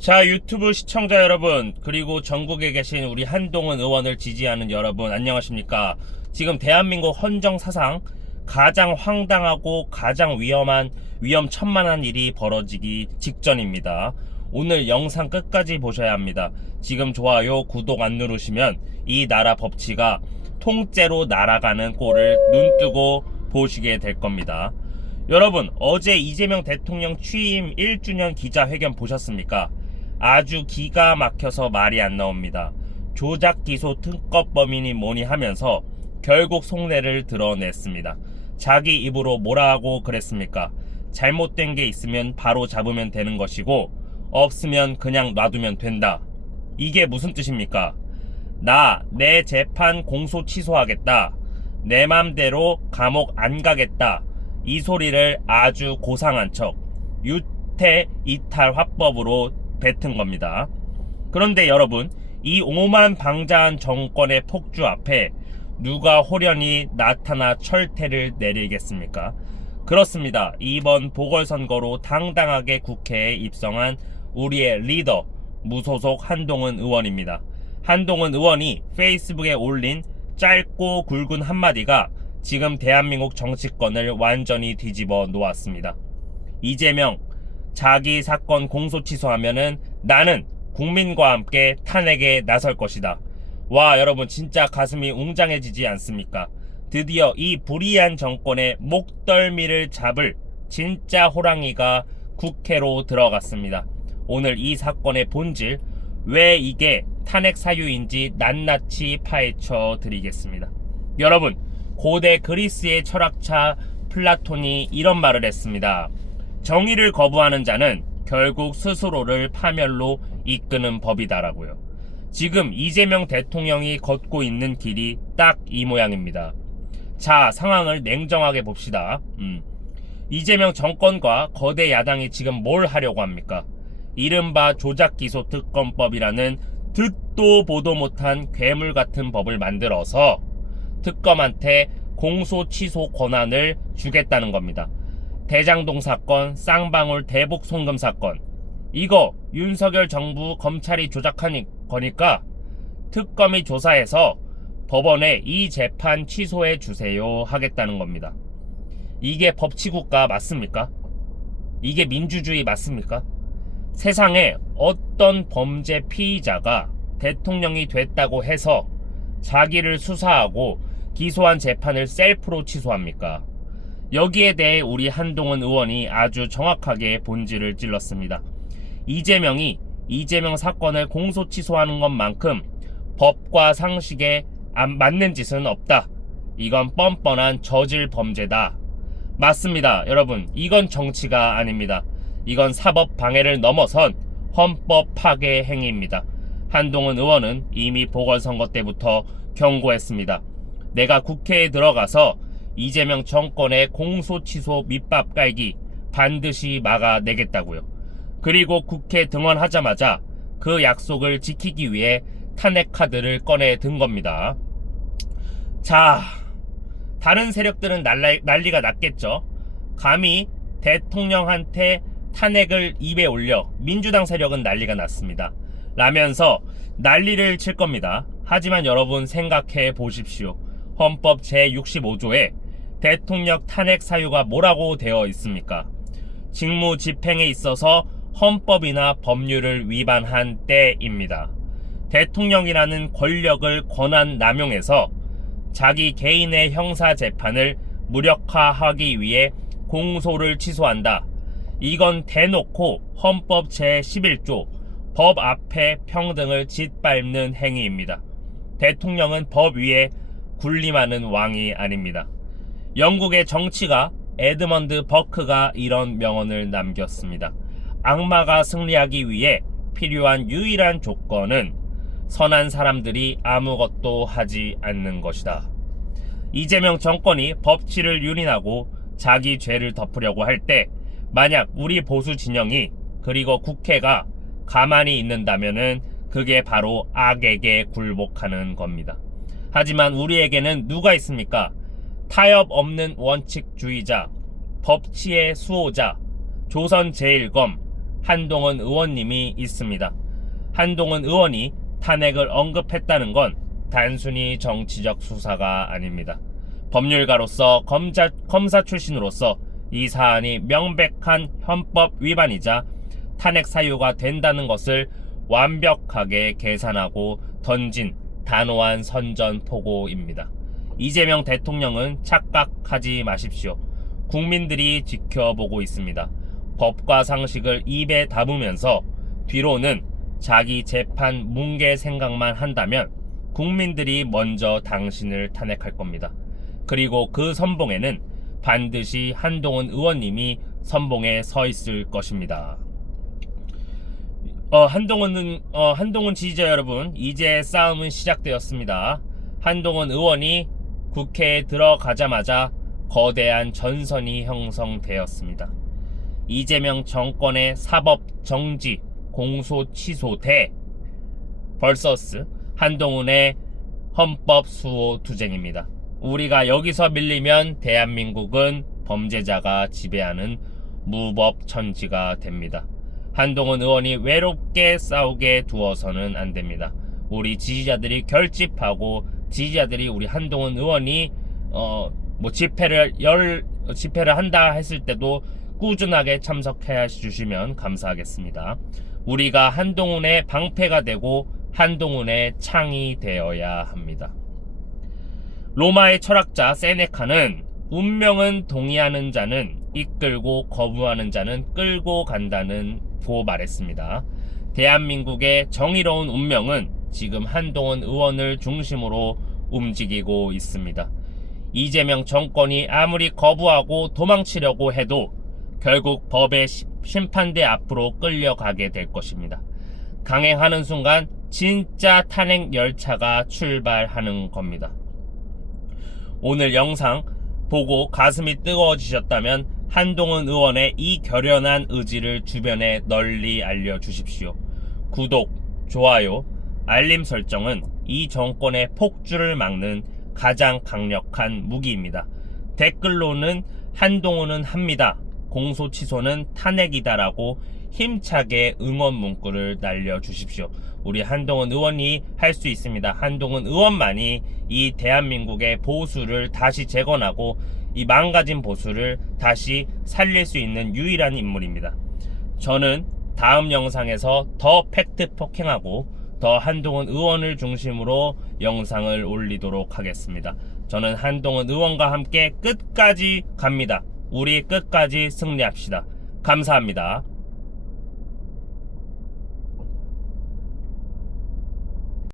자, 유튜브 시청자 여러분, 그리고 전국에 계신 우리 한동훈 의원을 지지하는 여러분, 안녕하십니까? 지금 대한민국 헌정 사상 가장 황당하고 가장 위험천만한 일이 벌어지기 직전입니다. 오늘 영상 끝까지 보셔야 합니다. 지금 좋아요, 구독 안 누르시면 이 나라 법치가 통째로 날아가는 꼴을 눈뜨고 보시게 될 겁니다. 여러분, 어제 이재명 대통령 취임 1주년 기자회견 보셨습니까? 아주 기가 막혀서 말이 안 나옵니다. 조작 기소 특검범이니 뭐니 하면서 결국 속내를 드러냈습니다. 자기 입으로 뭐라고 그랬습니까? 잘못된 게 있으면 바로 잡으면 되는 것이고 없으면 그냥 놔두면 된다. 이게 무슨 뜻입니까? 내 재판 공소 취소하겠다. 내 맘대로 감옥 안 가겠다. 이 소리를 아주 고상한 척 유태 이탈 화법으로 뱉은 겁니다. 그런데 여러분, 이 오만방자한 정권의 폭주 앞에 누가 호련히 나타나 철퇴를 내리겠습니까? 그렇습니다. 이번 보궐선거로 당당하게 국회에 입성한 우리의 리더, 무소속 한동훈 의원입니다. 한동훈 의원이 페이스북에 올린 짧고 굵은 한마디가 지금 대한민국 정치권을 완전히 뒤집어 놓았습니다. 이재명, 자기 사건 공소 취소하면은 나는 국민과 함께 탄핵에 나설 것이다. 와, 여러분, 진짜 가슴이 웅장해지지 않습니까? 드디어 이 불의한 정권의 목덜미를 잡을 진짜 호랑이가 국회로 들어갔습니다. 오늘 이 사건의 본질, 왜 이게 탄핵 사유인지 낱낱이 파헤쳐 드리겠습니다. 여러분, 고대 그리스의 철학자 플라톤이 이런 말을 했습니다. 정의를 거부하는 자는 결국 스스로를 파멸로 이끄는 법이다라고요. 지금 이재명 대통령이 걷고 있는 길이 딱 이 모양입니다. 자, 상황을 냉정하게 봅시다. 이재명 정권과 거대 야당이 지금 뭘 하려고 합니까? 이른바 조작기소 특검법이라는 듣도 보도 못한 괴물 같은 법을 만들어서 특검한테 공소 취소 권한을 주겠다는 겁니다. 대장동 사건, 쌍방울 대북 송금 사건, 이거 윤석열 정부 검찰이 조작한 거니까 특검이 조사해서 법원에 이 재판 취소해 주세요 하겠다는 겁니다. 이게 법치국가 맞습니까? 이게 민주주의 맞습니까? 세상에 어떤 범죄 피의자가 대통령이 됐다고 해서 자기를 수사하고 기소한 재판을 셀프로 취소합니까? 여기에 대해 우리 한동훈 의원이 아주 정확하게 본질을 찔렀습니다. 이재명 사건을 공소 취소하는 것만큼 법과 상식에 안 맞는 짓은 없다. 이건 뻔뻔한 저질 범죄다. 맞습니다. 여러분, 이건 정치가 아닙니다. 이건 사법 방해를 넘어선 헌법 파괴 행위입니다. 한동훈 의원은 이미 보궐선거 때부터 경고했습니다. 내가 국회에 들어가서 이재명 정권의 공소 취소 밑밥 깔기 반드시 막아내겠다고요. 그리고 국회 등원하자마자 그 약속을 지키기 위해 탄핵 카드를 꺼내 든 겁니다. 자, 다른 세력들은 난리가 났겠죠. 감히 대통령한테 탄핵을 입에 올려 민주당 세력은 난리가 났습니다. 라면서 난리를 칠 겁니다. 하지만 여러분, 생각해 보십시오. 헌법 제65조에 대통령 탄핵 사유가 뭐라고 되어 있습니까? 직무 집행에 있어서 헌법이나 법률을 위반한 때입니다. 대통령이라는 권력을 권한 남용해서 자기 개인의 형사 재판을 무력화하기 위해 공소를 취소한다. 이건 대놓고 헌법 제11조 법 앞에 평등을 짓밟는 행위입니다. 대통령은 법 위에 군림하는 왕이 아닙니다. 영국의 정치가 에드먼드 버크가 이런 명언을 남겼습니다. 악마가 승리하기 위해 필요한 유일한 조건은 선한 사람들이 아무것도 하지 않는 것이다. 이재명 정권이 법치를 유린하고 자기 죄를 덮으려고 할 때 만약 우리 보수 진영이 그리고 국회가 가만히 있는다면은 그게 바로 악에게 굴복하는 겁니다. 하지만 우리에게는 누가 있습니까? 타협 없는 원칙주의자, 법치의 수호자, 조선 제1검, 한동훈 의원님이 있습니다. 한동훈 의원이 탄핵을 언급했다는 건 단순히 정치적 수사가 아닙니다. 법률가로서 검사 출신으로서 이 사안이 명백한 헌법 위반이자 탄핵 사유가 된다는 것을 완벽하게 계산하고 던진 단호한 선전포고입니다. 이재명 대통령은 착각하지 마십시오. 국민들이 지켜보고 있습니다. 법과 상식을 입에 담으면서 뒤로는 자기 재판 뭉개 생각만 한다면 국민들이 먼저 당신을 탄핵할 겁니다. 그리고 그 선봉에는 반드시 한동훈 의원님이 선봉에 서 있을 것입니다. 한동훈 지지자 여러분, 이제 싸움은 시작되었습니다. 한동훈 의원이 국회에 들어가자마자 거대한 전선이 형성되었습니다. 이재명 정권의 사법 정지, 공소 취소 대 vs 한동훈의 헌법 수호 투쟁입니다. 우리가 여기서 밀리면 대한민국은 범죄자가 지배하는 무법천지가 됩니다. 한동훈 의원이 외롭게 싸우게 두어서는 안 됩니다. 우리 지지자들이 결집하고 지지자들이 우리 한동훈 의원이 집회를 한다 했을 때도 꾸준하게 참석해 주시면 감사하겠습니다. 우리가 한동훈의 방패가 되고 한동훈의 창이 되어야 합니다. 로마의 철학자 세네카는 운명은 동의하는 자는 이끌고 거부하는 자는 끌고 간다는 고 말했습니다. 대한민국의 정의로운 운명은 지금 한동훈 의원을 중심으로 움직이고 있습니다. 이재명 정권이 아무리 거부하고 도망치려고 해도 결국 법의 심판대 앞으로 끌려가게 될 것입니다. 강행하는 순간 진짜 탄핵 열차가 출발하는 겁니다. 오늘 영상 보고 가슴이 뜨거워지셨다면 한동훈 의원의 이 결연한 의지를 주변에 널리 알려주십시오. 구독, 좋아요, 알림 설정은 이 정권의 폭주를 막는 가장 강력한 무기입니다. 댓글로는 한동훈은 합니다, 공소 취소는 탄핵이다라고 힘차게 응원 문구를 날려주십시오. 우리 한동훈 의원이 할 수 있습니다. 한동훈 의원만이 이 대한민국의 보수를 다시 재건하고 이 망가진 보수를 다시 살릴 수 있는 유일한 인물입니다. 저는 다음 영상에서 더 팩트 폭행하고 더 한동훈 의원을 중심으로 영상을 올리도록 하겠습니다. 저는 한동훈 의원과 함께 끝까지 갑니다. 우리 끝까지 승리합시다. 감사합니다.